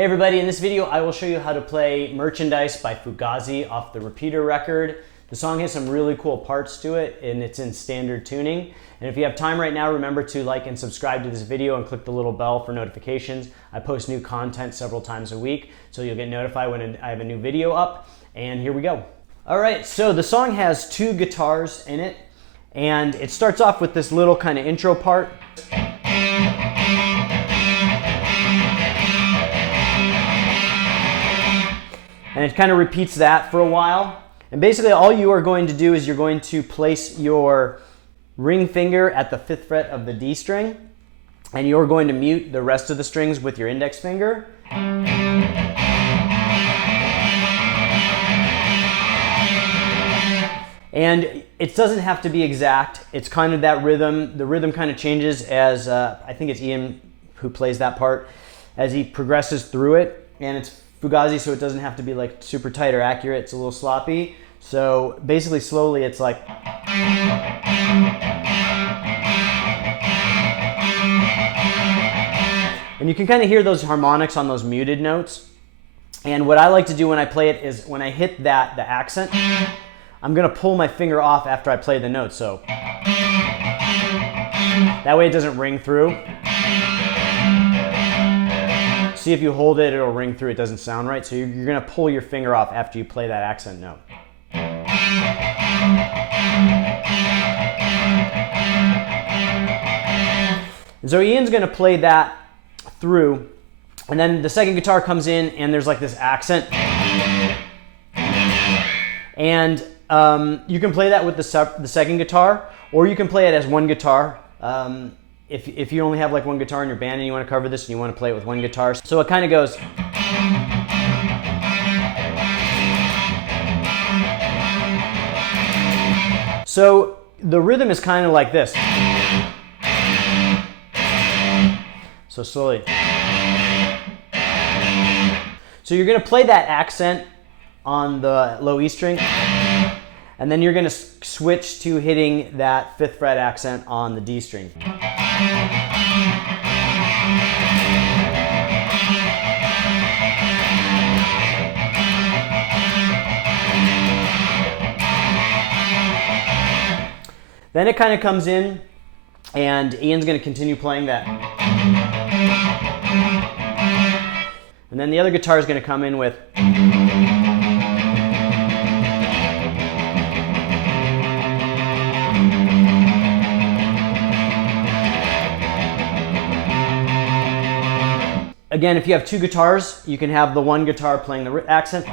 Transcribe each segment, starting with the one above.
Hey everybody, in this video I will show you how to play Merchandise by Fugazi off the repeater record. The song has some really cool parts to it and it's in standard tuning. And if you have time right now, remember to like and subscribe to this video and click the little bell for notifications. I post new content several times a week, so you'll get notified when I have a new video up. And here we go. All right, so the song has two guitars in it, and it starts off with this little kind of intro part. And it kind of repeats that for a while. And basically all you are going to do is you're going to place your ring finger at the 5th fret of the D string, and you're going to mute the rest of the strings with your index finger. And it doesn't have to be exact. It's kind of that rhythm. The rhythm kind of changes as, I think it's Ian who plays that part, as he progresses through it. And it's Fugazi, so it doesn't have to be like super tight or accurate. It's a little sloppy. So basically slowly it's like. And you can kind of hear those harmonics on those muted notes. And what I like to do when I play it is when I hit the accent, I'm gonna pull my finger off after I play the note. So that way it doesn't ring through. See, if you hold it, it'll ring through. It doesn't sound right. So you're gonna pull your finger off after you play that accent note. And so Ian's gonna play that through, and then the second guitar comes in and there's like this accent. And you can play that with the second guitar, or you can play it as one guitar. If you only have like one guitar in your band and you want to cover this and you want to play it with one guitar. So it kind of goes. So the rhythm is kind of like this. So slowly. So you're going to play that accent on the low E string, and then you're going to switch to hitting that 5th fret accent on the D string. Then it kind of comes in, and Ian's going to continue playing that. And then the other guitar is going to come in with. Again, if you have two guitars, you can have the one guitar playing the accent,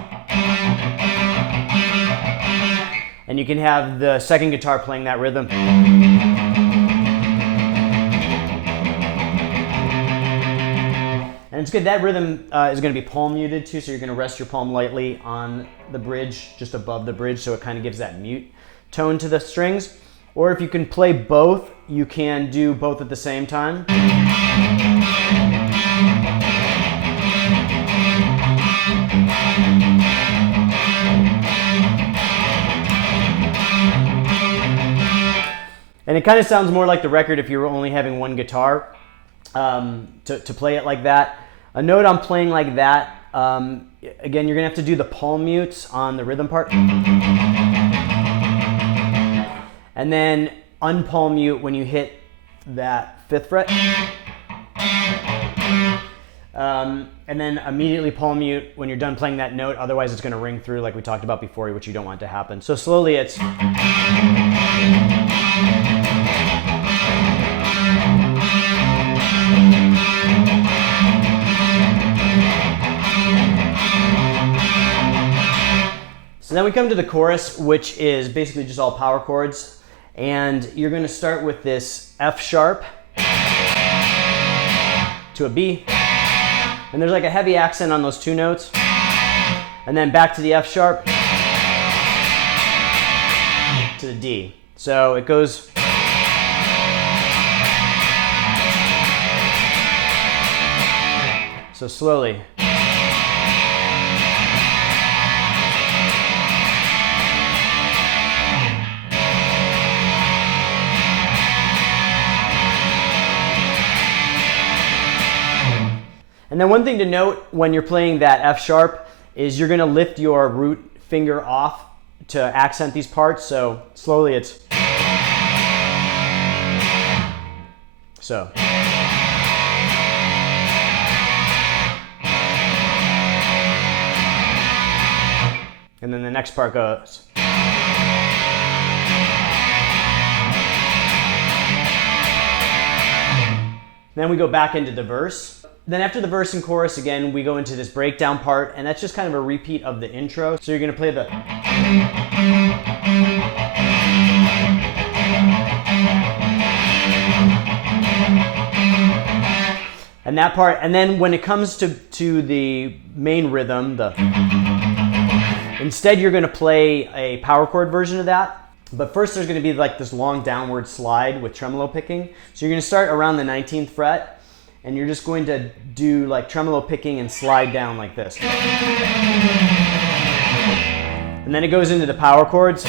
and you can have the second guitar playing that rhythm. And it's good, that rhythm is going to be palm muted too, so you're going to rest your palm lightly on the bridge, just above the bridge, so it kind of gives that mute tone to the strings. Or if you can play both, you can do both at the same time. And it kind of sounds more like the record if you were only having one guitar to play it like that. A note I'm playing like that, again, you're going to have to do the palm mutes on the rhythm part. And then unpalm mute when you hit that 5th fret. And then immediately palm mute when you're done playing that note, otherwise it's going to ring through like we talked about before, which you don't want to happen. So slowly it's. So then we come to the chorus, which is basically just all power chords. And you're going to start with this F sharp to a B. And there's like a heavy accent on those two notes. And then back to the F sharp to the D. So it goes. So slowly. And And then one thing to note when you're playing that F sharp is you're going to lift your root finger off to accent these parts. So slowly it's so. And then the next part goes. Then we go back into the verse. Then after the verse and chorus, again, we go into this breakdown part, and that's just kind of a repeat of the intro. So you're gonna play the... And that part, and then when it comes to the main rhythm, instead you're gonna play a power chord version of that. But first there's going to be like this long downward slide with tremolo picking. So you're going to start around the 19th fret and you're just going to do like tremolo picking and slide down like this. And then it goes into the power chords.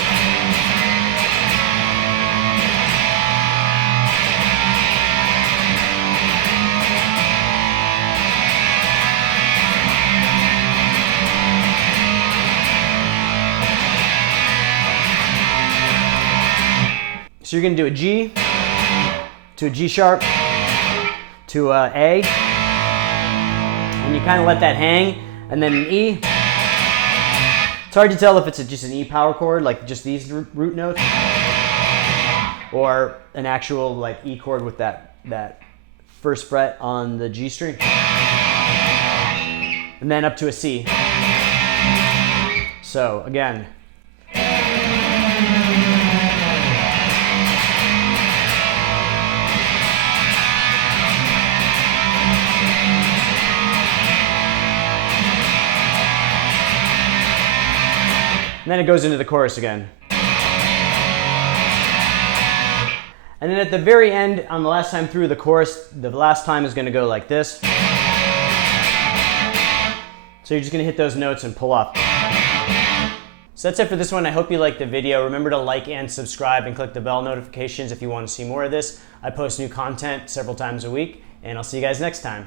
So you're going to do a G, to a G sharp, to a A, and you kind of let that hang, and then an E. It's hard to tell if it's just an E power chord, like just these root notes, or an actual like E chord with that first fret on the G string, and then up to a C. So again. And then it goes into the chorus again. And then at the very end, on the last time through the chorus, the last time is going to go like this. So you're just going to hit those notes and pull off. So that's it for this one. I hope you liked the video. Remember to like and subscribe and click the bell notifications if you want to see more of this. I post new content several times a week, and I'll see you guys next time.